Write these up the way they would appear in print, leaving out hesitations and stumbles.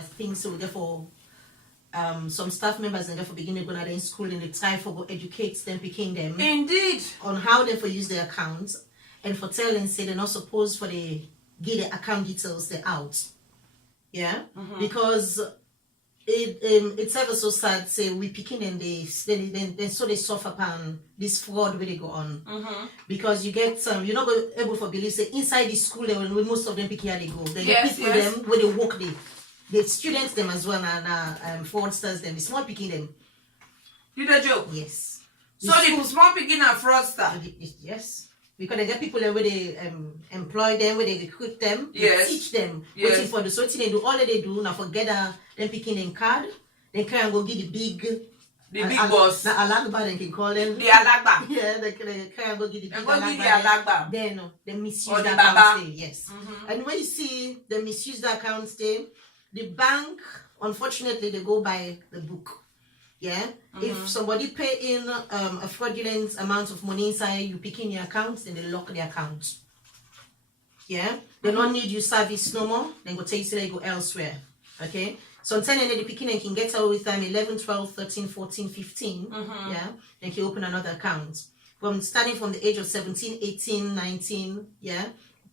things so therefore some staff members and therefore begin to go in school and they try for educate them, picking them indeed on how they for use their accounts and for telling say they're not supposed for the give the account details they out. Yeah, because it's ever so sad. Say we picking and they so they suffer upon this fraud where they go on because you get you're not able to believe say inside the school when most of them pick here they go. Then people them where they work the students them as well and fraudsters them. The small picking them. You the joke? Yes. So the small picking and fraudster. Yes. Because they get people where they employ them, where they recruit them, they teach them waiting for the so they do all that they do now forget them picking in card, then can go get the big boss. The alagba they can call them. The alagba. Yeah, they can go get the big alagba. Then they misuse the account stay. Yes. And when you see they misuse the account stay, the bank unfortunately they go by the book. Yeah, if somebody pay in a fraudulent amount of money inside, you pick in your account, then they lock the account. Yeah, they don't need you service no more, then go take you they go elsewhere. Okay, so until then the picking can get away with them 11, 12, 13, 14, 15. Yeah, then can open another account. Starting from the age of 17, 18, 19, yeah,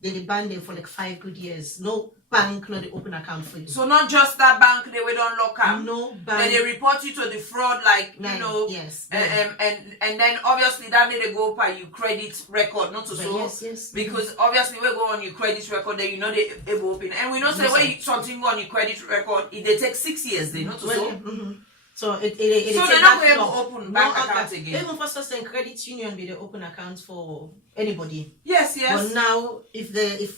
they ban them for like 5 good years. No bank, not the open account for you. So not just that bank, they will don't lock up. No bank. Then they report you to the fraud, like you know. Yes. And then obviously that need to go by your credit record, not to so. Yes. Because obviously we go on your credit record, then you know they able open. And we know say when something go on your credit record, it they take 6 years, they not to so. So so they're not going to open bank accounts again. Even for such a credit union, be the open account for anybody. Yes. But now, if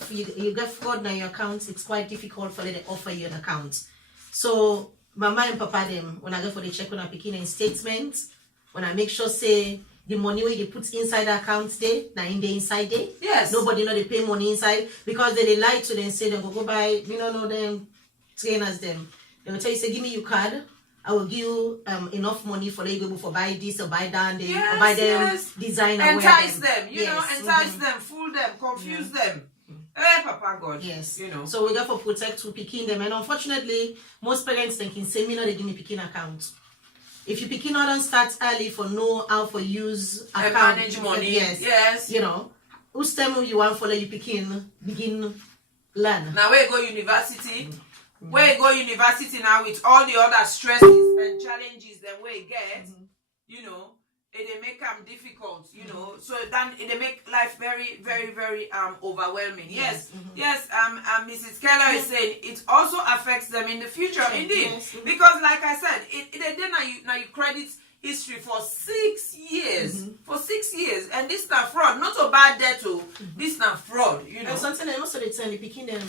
you get fraud in your account, it's quite difficult for them to offer you an account. So mama and papa them when I go for the check when I picking in statements, when I make sure say the money where they put inside the account there, now in the inside there. Yes. Nobody know they pay money inside because they lie to them say they go buy. You know them trainers them. They will tell you say give me your card. I will give you enough money for you for buy this or buy that, or buy them design and entice them, you know, entice them, fool them, confuse them. Hey, Papa God. Yes, you know. So we got for protect to picking them, and unfortunately, most parents thinking say me no they give me picking account. If you picking out and start early for know how for use account, manage money. Yes. You know, whose time you want for let you begin learn. Now we go university. Where you go university now with all the other stresses and challenges that we get, you know, it make them difficult, you know. So then it make life very, very, very overwhelming. Yes. Mrs. Keller is saying it also affects them in the future, indeed, because like I said, it now you credit history for 6 years, and this not fraud, not a bad debt, this not fraud, you know. And sometimes most of the time, they picking them.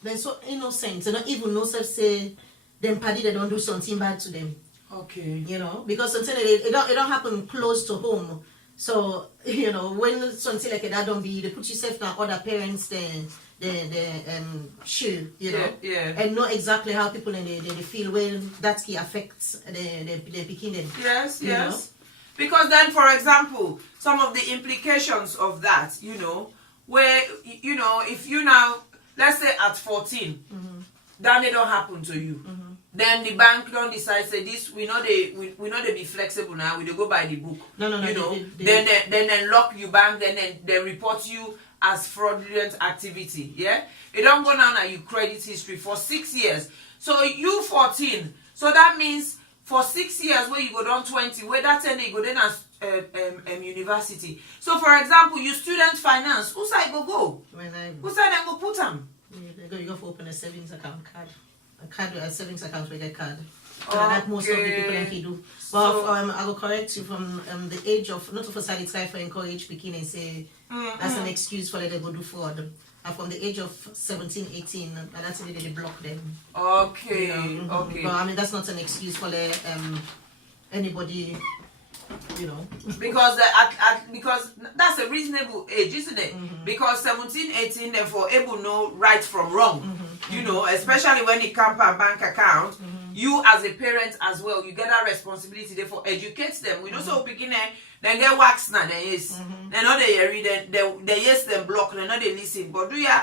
They're so innocent. They don't even know self say them party they don't do something bad to them. Okay. You know, because sometimes it don't happen close to home. So, you know, when something like that don't be, they put yourself down other parents then shoe, you know. Yeah. And know exactly how people they feel when that key affects the picking them. Yes. Know? Because then for example, some of the implications of that, you know, where you know, if you now let's say at 14, then it don't happen to you. Then the bank don't decide say this we know they be flexible now. We don't go by the book. No. You know. Then they lock you bank. Then they report you as fraudulent activity. Yeah. It don't go now you credit history for 6 years. So you 14. So that means for 6 years where you go down 20, where that 10 you go then as university. So for example, you student finance, who side go? Who side then go put them? You go for open a savings account card. A savings account with a card. That most of the people can do. But so, I will correct you from the age of not for side try for encourage picking and say that's an excuse for let them go do fraud. And from the age of 17, 18, and that's when they block them. Okay. Okay. But I mean that's not an excuse for anybody. You know, because because that's a reasonable age, isn't it? Because 17, 18, therefore able know right from wrong. You know, especially when it comes to a bank account, you as a parent as well, you get that responsibility. Therefore, educate them. We don't so begin then get wax now. Then yes, they know they read. They yes them block. They know they listen. But do ya,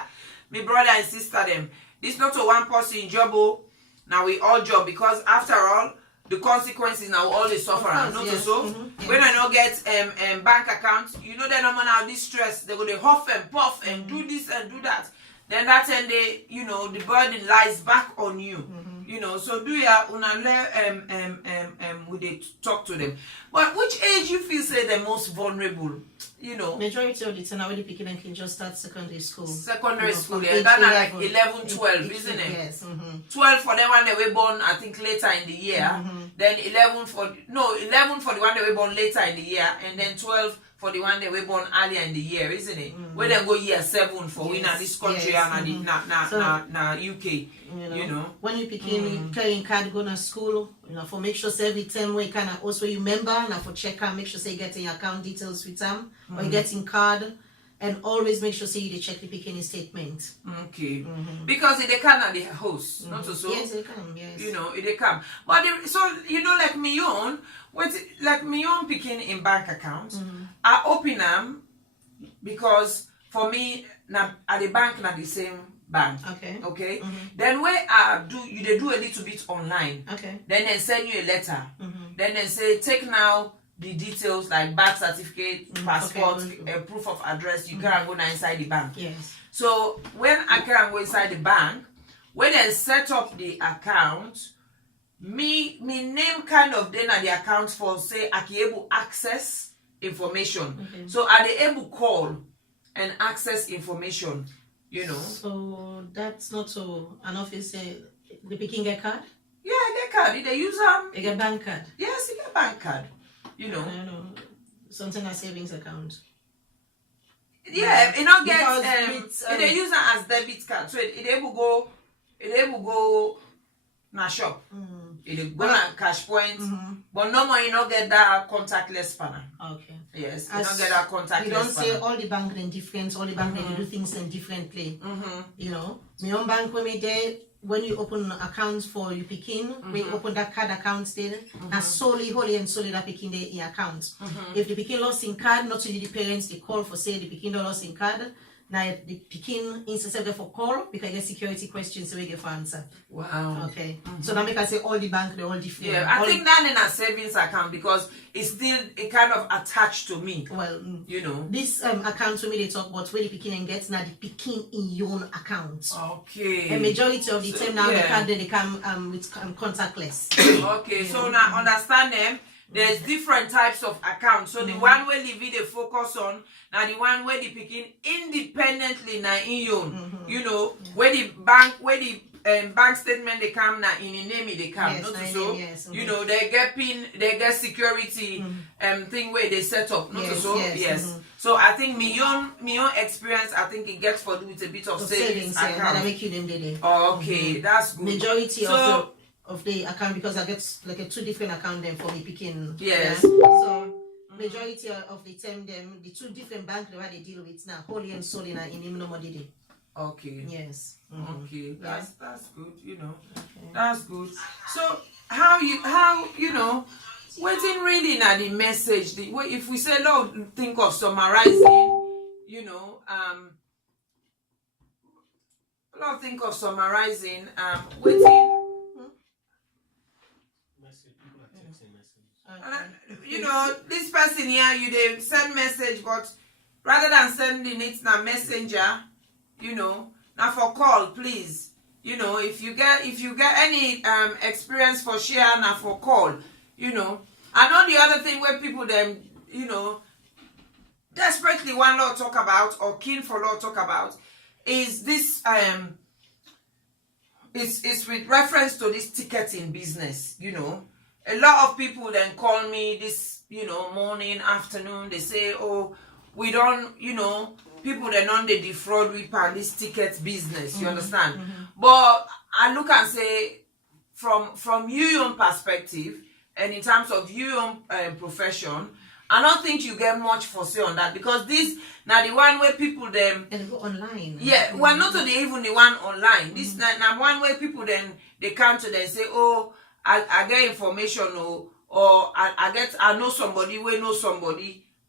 my brother and sister them. This not a one person job. now we all job, because after all, the consequences now all the suffer. Not so. When I not get bank account, you know, then I'm now this stress. They go they huff and puff and do this and do that. Then that's when they, you know, the burden lies back on you. You know, so do ya we they talk to them. But which age you feel say the most vulnerable? You know, majority of the time already picking and can just start secondary school. Secondary school, yeah. That's like 11, 12, isn't it? Yes. 12 for the one that were born, I think, later in the year. Then 11 for the one that were born later in the year, and then 12 for the one that were born earlier in the year, isn't it? Where they go year 7 for we na this country and na UK. You know, when you begin carrying card going to school, you know, for make sure say every time we kind of also you member and for check out, make sure say you get your account details with them or you getting card, and always make sure say you check the picking statement. Okay, because if they can the host, not so. Yes, they can. Yes, you know, if they come, but so you know, like me own, picking in bank account, I open them because for me, now at the bank, not the same bank. Okay. Then where they do a little bit online. Okay. Then they send you a letter. Then they say take now the details like birth certificate, passport, proof of address. You can't go now inside the bank. Yes. So when I can go inside the bank, when they set up the account, me name kind of then at the account for say I can able access information. So are they able call and access information? You know. So that's not so an office the picking get card? Yeah, get card. They use they get bank card. Yes, they get bank card. You know. I don't know. Something like savings account. Yeah, it not get they use it as debit card. So it able go na shop. It go na cash point. But no more you not get that contactless spanner. Okay. Yes, you don't get that contactless. You don't say all the bank then different, all the bank then do things in differently. You know, my own bank when we there, when you open accounts for you picking, when you open that card account there, and solely, wholly and solely that picking there in account. If the picking lost in card, not only the parents they call for say the picking lost in card. Now the picking instead of for call because I get security questions so we get for answer. Wow. Okay. So now make I say all the bank they're all different. Yeah, I think that in a savings account because it's still a kind of attached to me. Well, you know. This account to me they talk about where the picking and gets now the picking in your own account. Okay. A majority of the time now the card they come with contactless. Okay, so now understand them. There's different types of accounts. So the one where the video focus on, now the one where the picking independently na in your, you know, where the bank statement they come now in the name they come. Not so, you know, they get pin, they get security thing where they set up. Not so, yes. So I think my own experience, I think it gets for do with a bit of savings account. That make you them daily. Okay, that's good. Majority of the account because I get like a 2 different account then for me picking. Yes. So majority of the time them the 2 different banks that they deal with now wholly and solely now in him no more did it. Okay. Yes. Okay. That's good. You know. Okay. That's good. So how you know waiting really now the message if we say Lord think of summarizing you know Lord think of summarizing waiting. You know, this person here, they send message, but rather than sending it na messenger, you know, now for call, please. You know, if you get any experience for share now for call, you know. And on the other thing where people them, you know, desperately want Lord talk about or keen for Lord talk about is this it's with reference to this ticketing business, you know. A lot of people then call me this, you know, morning, afternoon. They say, oh, we don't, you know, people then on the defraud we pan this ticket business. You understand? But I look and say, from your own perspective, and in terms of your own profession, I don't think you get much for say on that because this now the one where people them and they go online. Yeah, well, not only even the one online. This now one where people then they come to them say, oh. I get information or I know somebody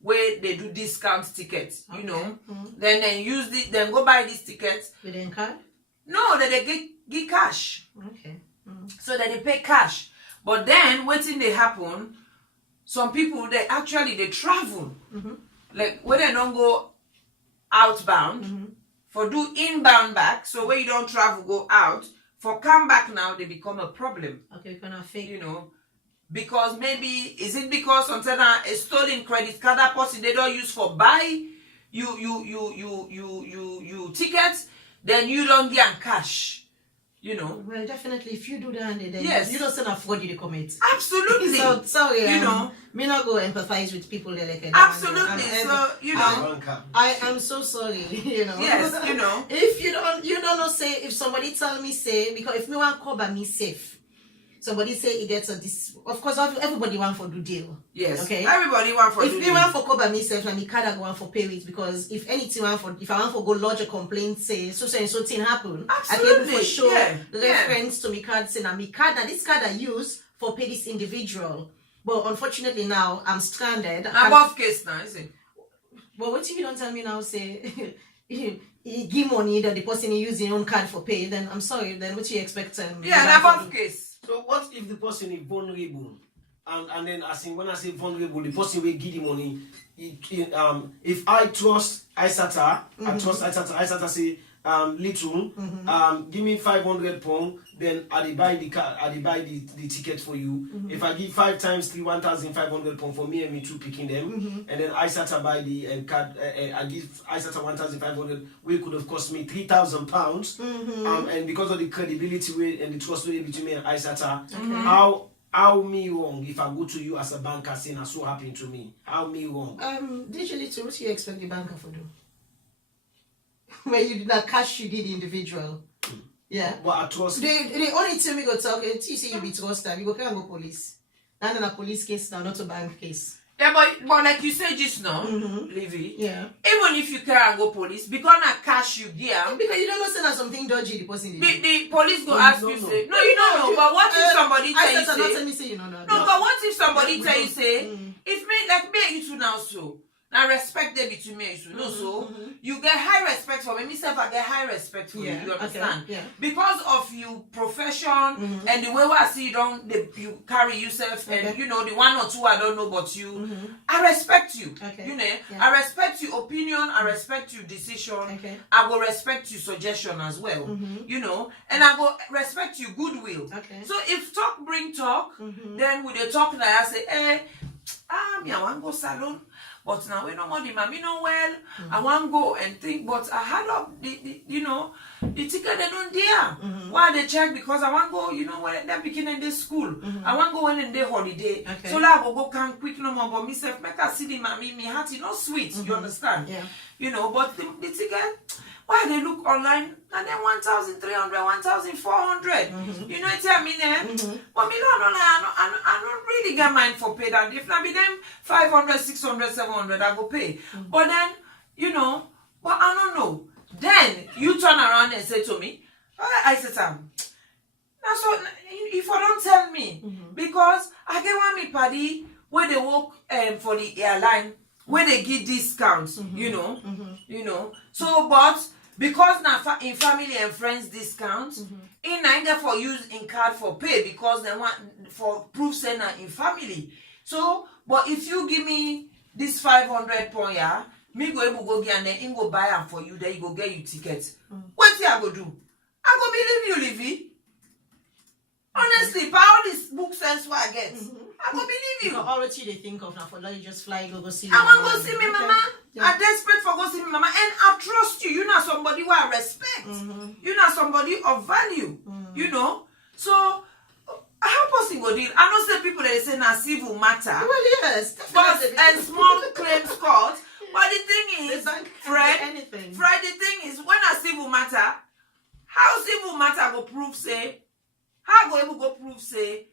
where they do discount tickets, you know. Then they use it, then go buy these tickets. With a card? No, then they get cash. Okay. So that they pay cash. But then, waiting they happen, some people, they travel. Like, when they don't go outbound, for do inbound back, so when you don't travel, go out, for come back now, they become a problem. Okay, you're gonna fake. You know, because maybe, is it because sometimes a stolen credit card that person they don't use for buy you tickets, then you don't get cash. You know. Well, definitely, if you do that, then yes, you don't afford you to commit. Absolutely. So sorry, you know, me not go empathize with people that like that. Absolutely. So you know, I am so sorry. You know. Yes, you know. If you don't know, say if somebody tell me say, because if me want cover me safe. Somebody say he gets of course everybody want for do deal. Yes. Okay. Everybody want for do deal. If me want for cover myself and me card go want for pay it, because if anything if I want for go lodge a complaint say so and so thing happen, absolutely. I can able for show reference to me card say now me card that this card I use for pay this individual. But unfortunately now I'm stranded. Above case now, is it? But what if you don't tell me now say he give money that the person he use his own card for pay, then I'm sorry, then what you expect yeah, above case. So what if the person is vulnerable, and then as in when I say vulnerable, the person will give the money. If I trust Isatta, I trust Isatta say little, give me £500, then I buy the car, I buy the ticket for you. If I give 5 times 3, £1,500 for me and me two picking them, and then Isatta buy the card, I give Isatta 1,500, which could have cost me £3,000. And because of the credibility and the trust between me and Isatta, how me wrong if I go to you as a banker saying so happened to me? How me wrong? Digitally, what do you expect the banker to do? Where you did not cash, you did the individual. Yeah. But I trust. The only thing we go talk, you say you be trusted, you go carry go police. Not in a police case now, not a bank case. Yeah, but like you said just now, Livy. Yeah. Even if you can't go police, because na cash you give. Because you don't know say that something dodgy the person did. The police go ask you say, no, you don't know. But what if somebody tell you say? Not tell me say you know that. No, but what if somebody tell you say, if me like me and you two now so. Now respect there between me and you. No, so you get high respect for me. Myself, I get high respect for you. You understand? Okay. Yeah. Because of you profession and the way I see you carry yourself and you know the one or two I don't know but you. I respect you. Okay. You know, I respect your opinion. I respect your decision. Okay. I will respect your suggestion as well. You know, and I will respect your goodwill. Okay. So if talk bring talk, then with the talk now I say, me I want go salon. But now we no more the mommy no well. I want go and think, but I had up the you know the ticket they don't dare. Why they check because I want go you know when they're beginning this school. I want go when in their holiday. Okay. So I go can quick no more. But myself make I see the mommy me heart you know sweet. You understand? Yeah. You know, but the ticket. Why they look online and then 1,300, 1,400. You know what I mean? But me I don't really get mine for pay that. If not be them 500, 600, 700, I go pay. But then, you know, but I don't know. Then you turn around and say to me, I said, so if I don't tell me, because I get one me party where they work for the airline, where they give discounts, you know. So, but because now in family and friends discounts, in neither for use in card for pay because they want for proof sender in family. So, but if you give me this 500 point, yeah, me go able go get and then go buy them for you, then you go get you tickets. What I go do? I go believe you, Livy. Honestly, for all this book sense what I get, I go believe you. Already they think of now for that you just fly go see. I want go see me mama. I'm desperate for go see me mama, and I trust you. You're not somebody who I respect. You're not somebody of value. You know. So how possible go deal? I know say people that say na civil matter. Well, yes, but and small claims court. But the thing is, Fred, the thing is, when a civil matter, how civil matter go prove say? How go able go prove say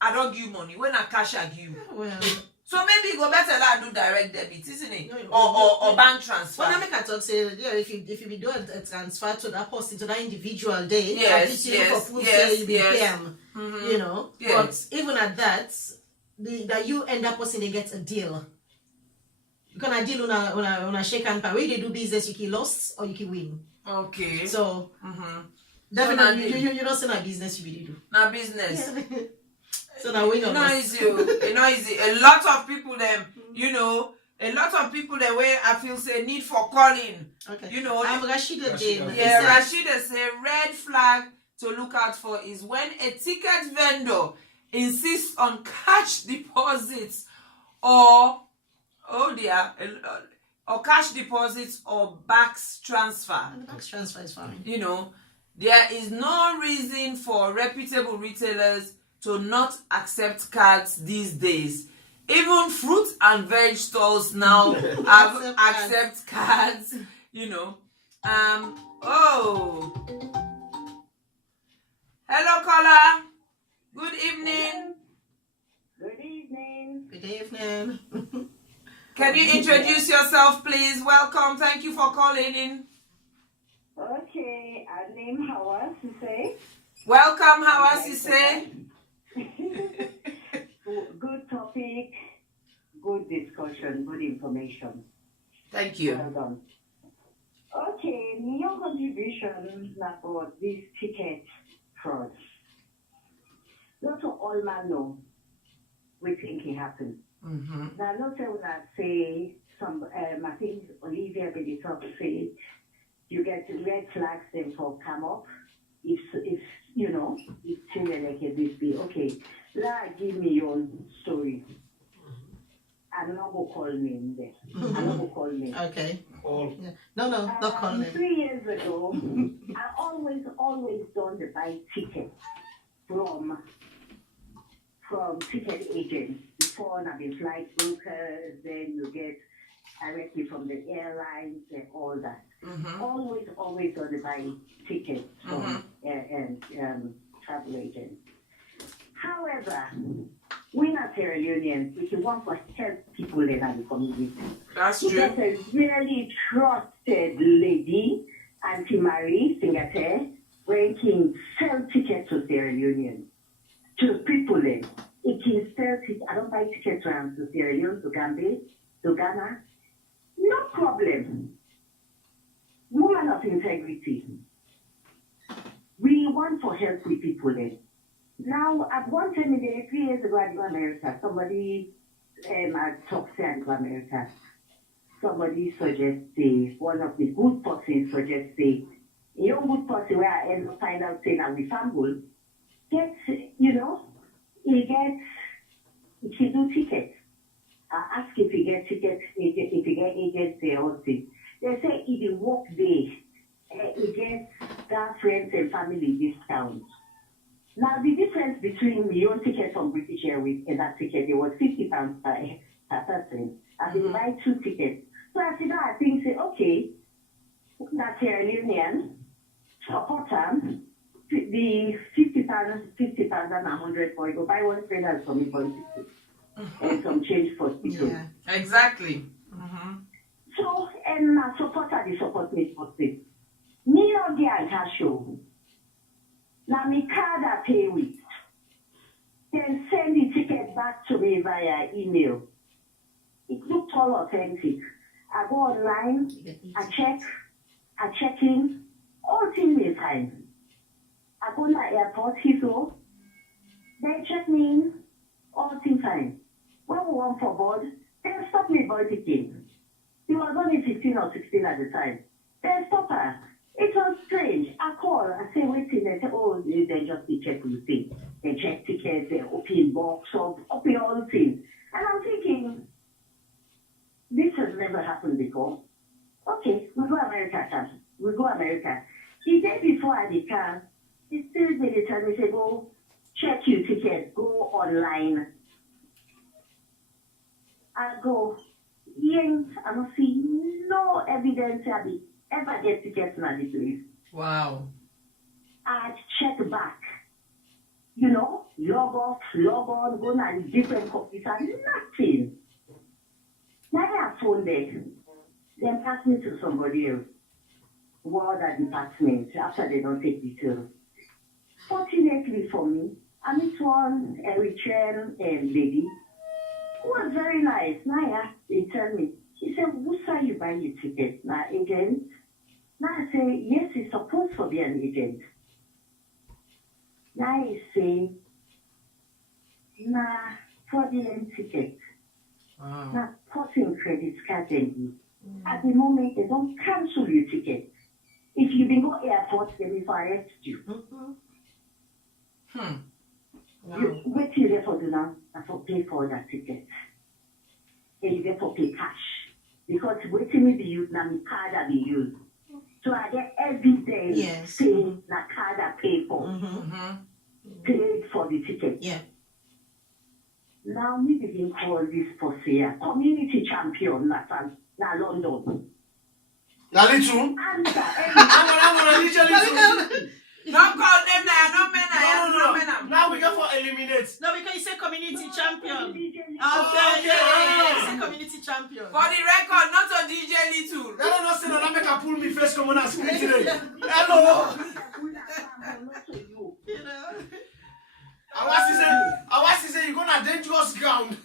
I don't give money when I cash I give? Well, so maybe go better like do direct debit, isn't it? Or bank transfer. Well, I make a talk say if you be doing a transfer to that person to that individual day, yes, you be PM, you know. But even at that, that you end up person they get a deal. You can deal on a shake and pay. When they do business, you can lose or you can win. Okay. So Definitely, you don't say na business you really do. Na business. Yeah. So now we know. Not easy. It's not easy. A lot of people them, a lot of people the way I feel say need for calling. Okay. Rashida Rashida. Yeah, Rashida say red flag to look out for is when a ticket vendor insists on cash deposits or cash deposits or backs transfer. And the backs transfer is fine. There is no reason for reputable retailers to not accept cards these days. Even fruit and veg stores now accept cards. Hello, caller. Good evening. Good evening. Good evening. Can you introduce yourself, please? Welcome. Thank you for calling in. Okay, I name Hawa Sisay. Welcome, Hawa Sisay. Good topic, good discussion, good information. Thank you. Well done. Okay, your contribution about this ticket fraud. Not all man know we think it happened. Mm-hmm. Now, not when I say some, I think Olivia Benitov say you get red flags then for come up. If it's children like this be okay. Give me your story. I'm not going to call name there. I'm not going to call name. Okay. All. Yeah. No, not call name. 3 years ago, I always done the buy ticket from ticket agents. Before I've been flight brokers, then you get directly from the airlines and all that. Mm-hmm. Always on the buy tickets from travel agents. However, we're not Sierra Leoneans. If you want to help people in the community, That's true. there's a really trusted lady, Auntie Marie Singate, where he can sell tickets to Sierra Leoneans, to people in. It can sell tickets. I don't buy tickets around to Sierra Leone, to Gambia, to Ghana. No problem. Woman of integrity. We want to help with people in. Now, at one time, 3 years ago, I go to America. Somebody, I talked to go to America. Somebody suggested, one of the good persons suggested, a young good person where I end up find out saying that we fumble, gets, he do tickets. I ask if he get tickets, if he get agents, they all say. They say if he work there, he gets that friends and family discount. Now, the difference between my own ticket from British Airways and that ticket, it was £50 per person. I did buy 2 tickets. So I said, I think, say, okay, that's Sierra Leonean, support them, the £50 and 100 for you. Go buy one trainer for me for 50 and some change for people. Yeah. Exactly. Mm-hmm. So, and my supporter, they support me for this. Me or the cash show. Now, my card I pay with. Then send the ticket back to me via email. It looked all authentic. I go online, I check in, all things is fine. I go to the airport, Heathrow, they check me in, all things fine. When we went for board, they stopped me board ticket. He was only 15 or 16 at the time. They stopped her. It was strange. I call, I say, waiting, they say, oh, they just check the thing. They check tickets, they open box, open all things. And I'm thinking, this has never happened before. Okay, we go America, sir. We go America. The day before I the car, he still made it and we say, go check your ticket, go online. I go, I don't see no evidence that I ever get tickets in the place. Wow. I check back. Log off, log on, go to different copies and nothing. Now I phone them. Then pass me to somebody else. What other department after they don't take details. Fortunately for me, I met one Eritrean lady who was very nice. Now they tell me, she said, who saw you buying your ticket? Now agent? Now I say, yes, it's supposed to be an agent. Now I say, nah, fraudulent ticket. Now, posting credit card and at the moment, they don't cancel your ticket. If you been go airport, they will arrest you. You wait till you for do now, and for pay for that ticket. And you get for pay cash. Because waiting with the use, now my card I be used. So I get every day pay na card I pay for. Paid for the ticket. Yeah. Now me begin call this person community champion na London. Na little. Answer. I'm gonna little. Don't call them now, no men. Now we go for eliminate. No, because you say community champion. DJ Okay. Say community champion. For the record, not a DJ Little. I don't know, say that make a pull me face come on and screen today. Hello. You know. I was to say you're gonna dangerous ground.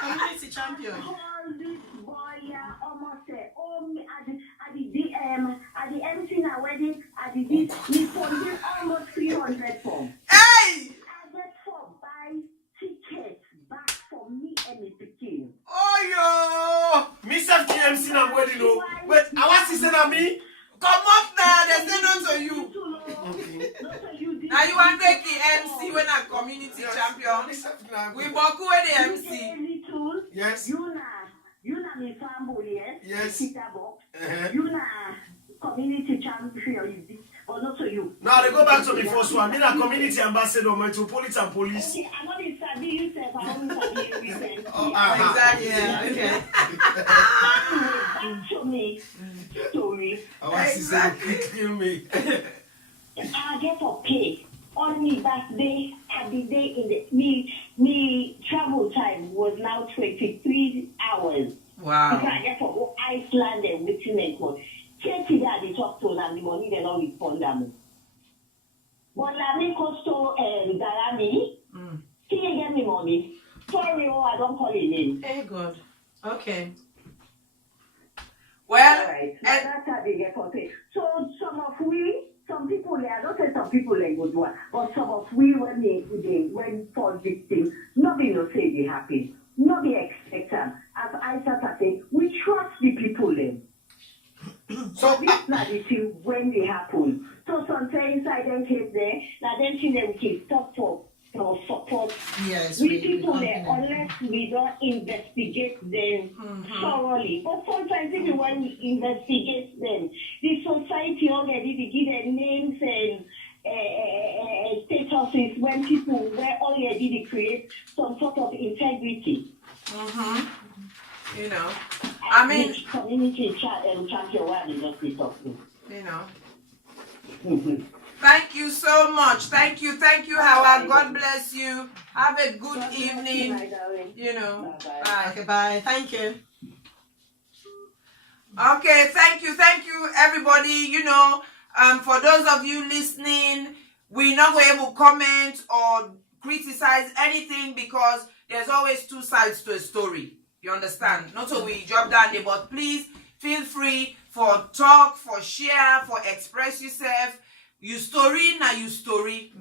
Community champion. Call this boy almost say, oh me at the MC na wedding at the me funding almost 300 form. Hey! I get for buy tickets back for me and the pikin. Oh yo! Me self MC na wedding no. Wait, I was to say that me. Come up now, they say no to you. Now you want to take the MC when a community champion. We boku with the MC. Yes. You na me family, Yes. You na community champion. Or not to you. Now they go back to the first one. Me na community ambassador, metropolitan police. Okay, I'm not in Sabi, you say, I'm not in Sabi. Exactly. Yeah, okay. Back to me story. I was to say kill me. I get for pay on me birthday at the day in the me travel time was now 23 hours. Wow. Because I get for go Iceland and witness one. 30 that they talk to them, the money they don't respond them. But la me costo Garami, he ain't get me money. Sorry, I don't call it in. Hey God. Okay. Well, Alright, that's how they get for pay. So some people, I don't say some people like good one, but some of we when they went for this thing, nobody will say they happy. Nobody expect them. As Isatta say, we trust the people then. So This not the thing when they happen. So sometimes inside them case there, now them thing them can stop for support. Yes. We people there unless we don't investigate them thoroughly. But sometimes even when we investigate them, the society already they give their names and statuses when people were already they create some sort of integrity. you know, I mean, community champion one is just be talking. you know. Thank you so much. Thank you, Howard. God bless you. Have a good evening. You know. Bye. Okay, bye. Thank you. Okay, thank you, everybody. You know, for those of you listening, we're not going to comment or criticize anything because there's always two sides to a story. You understand? Not so we drop down there, but please feel free for talk, for share, for express yourself. You story, now you story.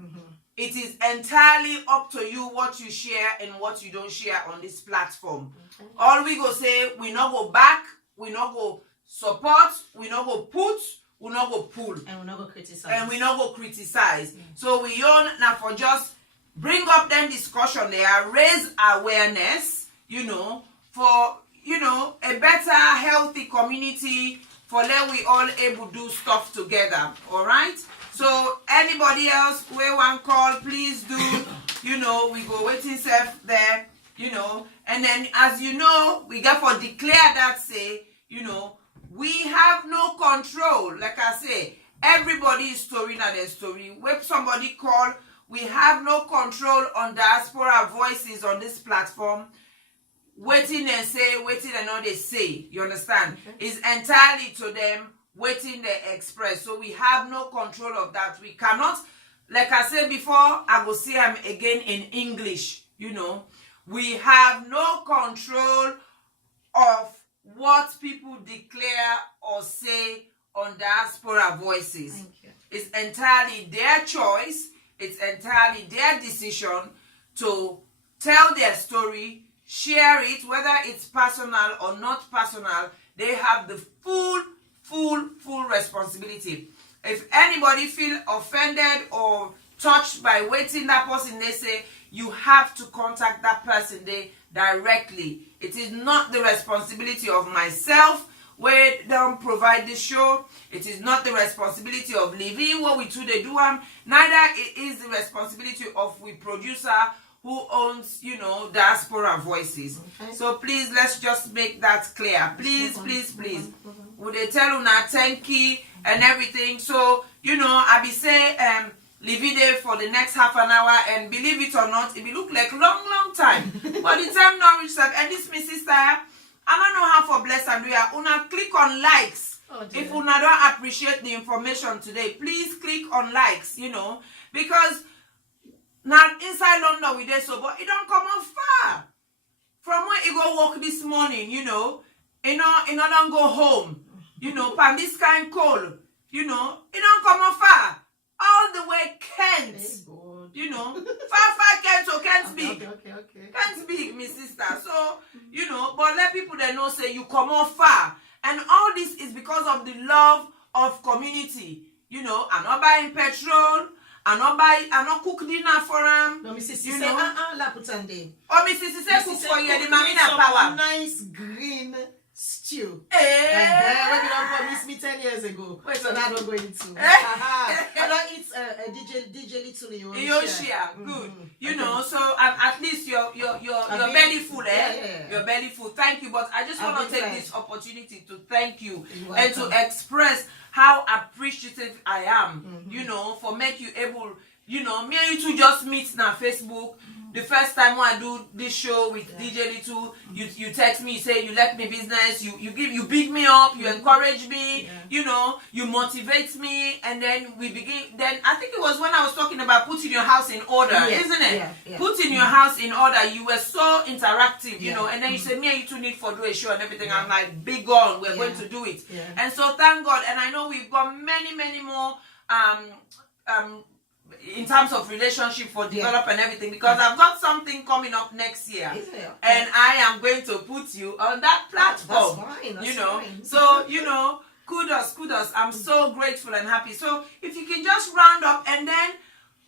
It is entirely up to you what you share and what you don't share on this platform. All we go say, we not go back, we not go support, we not go put, we not go pull. And we're not going to criticize. And we not go criticize. So we own now for just bring up then discussion there, raise awareness, you know, for, you know, a better, healthy community, for let we all able do stuff together. All right? So anybody else we want call, please do. You know, we go waiting self there, you know. And then as you know, we got for declare that say, you know, we have no control. Like I say, everybody is story not their story. When somebody call, we have no control on Diaspora voices on this platform. Waiting and say, waiting and all they say. You understand? It's entirely to them. Waiting they express. So we have no control of that. We cannot, like I said before, I will say them again in English, you know. We have no control of what people declare or say on Diaspora Voices. Thank you. It's entirely their choice. it's entirely their decision to tell their story, share it, whether it's personal or not personal. They have the full responsibility. If anybody feel offended or touched by waiting that person, they say, you have to contact that person directly. It is not the responsibility of myself where they don't provide the show. It is not the responsibility of living what we do they do. Neither it is the responsibility of we producer who owns, you know, Diaspora Voices. Okay. So please, let's just make that clear. Please. Would they tell una thank you and everything? So, you know, I be say leave it there for the next half an hour, and believe it or not, it will look like long time. But the time not reach up, and this my sister, I don't know how for bless and do ya. Una click on likes. If una don't appreciate the information today, please click on likes, you know, because now inside London we there, so but it don't come out far. From where you go walk this morning, you know, it don't go home, you know, pan this kind cold, you know, it don't come out far. All the way Kent, you know, far Kent, so Kent big. Okay. Kent big, my sister. So, you know, but let people that know say you come off far. And all this is because of the love of community. You know, I'm not buying petrol, I'm not cook dinner for them. No, Mrs. You Sisay, know. la putande. Oh, Mrs. Sisay cook for you, the mamina power. Nice green stew. Eh. When you don't promise me 10 years ago. Wait, so that don't go into. I don't eat DJ Little Yoshia. Good. You know, so at least your belly full, Yeah. Your belly full. Thank you. But I just want to take this opportunity to thank you and to welcome. express how appreciative I am, you know, for make you able, you know, me and you two just meet on Facebook. The first time when I do this show with DJ Little, you text me, you say you like me business, you big me up, you encourage me, you know, you motivate me, and then we begin. Then I think it was when I was talking about putting your house in order, isn't it? Yeah. Putting your house in order. You were so interactive, you know, and then you said me and you two need for do a show and everything. I'm like, big on, we're going to do it. And so thank God, and I know we've got many more in terms of relationship for develop and everything, because I've got something coming up next year, and I am going to put you on that platform. That's you know, fine. so you know, kudos. I'm so grateful and happy. So if you can just round up, and then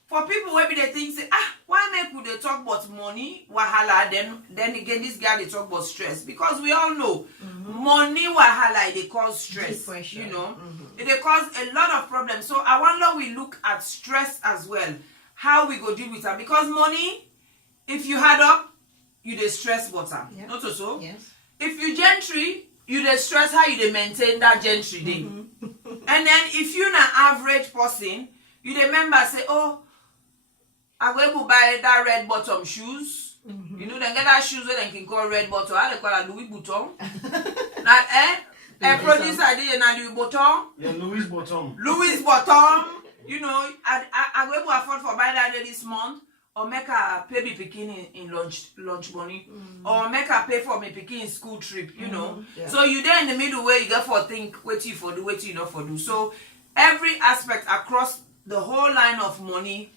for people maybe they think say, why make they talk about money wahala? Then again, this guy they talk about stress, because we all know money wahala they cause stress. Depression. You know. They cause a lot of problems. So I wonder we look at stress as well. How we go deal with that. Because money, if you had up, you dey stress water. Not so. Yes. If you gentry, you dey stress how you dey maintain that gentry day. And then if you're an average person, you dey remember say, oh, I'm going to buy that red bottom shoes. You know, they get that shoes where they can call red bottom. How they call it Louis Vuitton. Now, a producer did na Louis Vuitton. Yeah, Louis Bottom. Louis Vuitton. You know, I go to afford for buy that this month, or make her pay me picking in lunch money, or make her pay for me picking in school trip. You know, so you there in the middle where you get for think what you for do, what you not for do. So every aspect across the whole line of money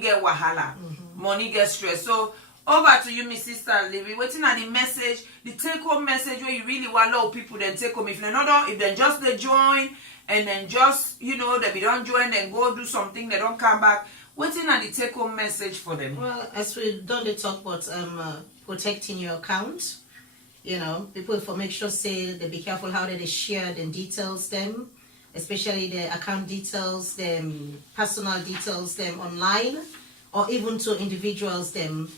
get wahala, money get stress. So over to you, my sister Livy. Waiting at the message, the take-home message where you really want a lot of people then take home. If they just they join and then just, you know, they don't join and go do something, they don't come back. Waiting at the take-home message for them. Well, as we done the talk about protecting your account, you know, people for make sure say they be careful how they share the details them, especially the account details, them personal details them online, or even to individuals them.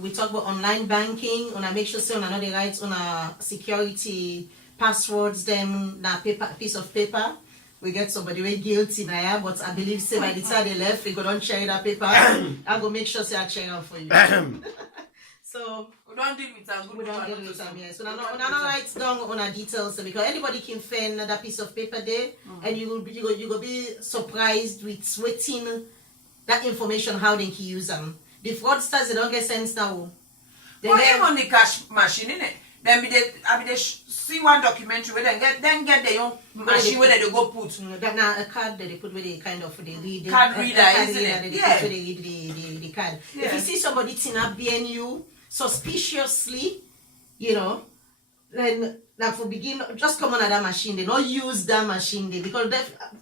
We talk about online banking. Wanna make sure say on another rights on a security passwords them na piece of paper. We get somebody very guilty now, but I believe say by the time they left, we go don't share that paper. I go make sure say I share it for you. So we don't deal with them. We don't deal with them, yes. So now write down on our details because anybody can find that piece of paper there, and you will be surprised with waiting that information how they can use them. The fraudsters, they don't get sense now. Well, even the cash machine, innit? Then they see one documentary where then get their own machine where they go put. That now a card that they put where they kind of they read Card reader, isn't it? They Yeah. put where they read the card. Yeah. If you see somebody in a BNU suspiciously, you know, then like for begin just come on at that machine. They don't use that machine there because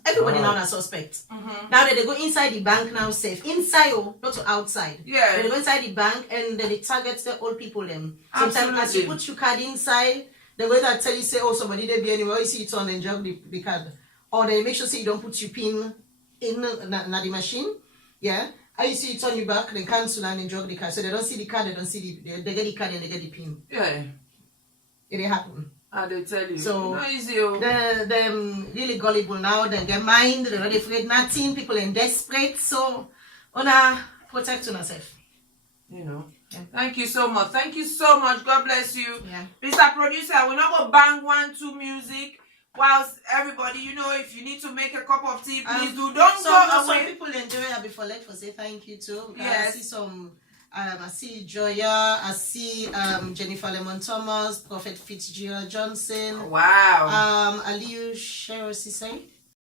everybody now a suspect. Now that they go inside the bank now safe. Inside not to outside. Yeah. They go inside the bank and then they target the old people them. Sometimes as you put your card inside, the way that tell you say, oh somebody there be anywhere, you see it on and jog the card. Or they make sure say you don't put your pin in the machine. Yeah. And you see it on your back, they cancel and then jog the card. So they don't see the card, they don't see they get the card and they get the pin. Yeah. It happen. They tell you. So no easy. they're really gullible now. They get mind. They're not afraid nothing. People are desperate. So, protect yourself. You know. Yeah. Thank you so much. Thank you so much. God bless you. Yeah. Mr. Producer, we're not going to bang 1-2 music. Whilst everybody, you know, if you need to make a cup of tea, please do. Don't go Some away. people enjoy it before let for say thank you too. Yes. I see some. I see Joya. I see Jennifer Lemon Thomas, Prophet Fitzgerald Johnson. Wow. Aliu Cheryl Sisay.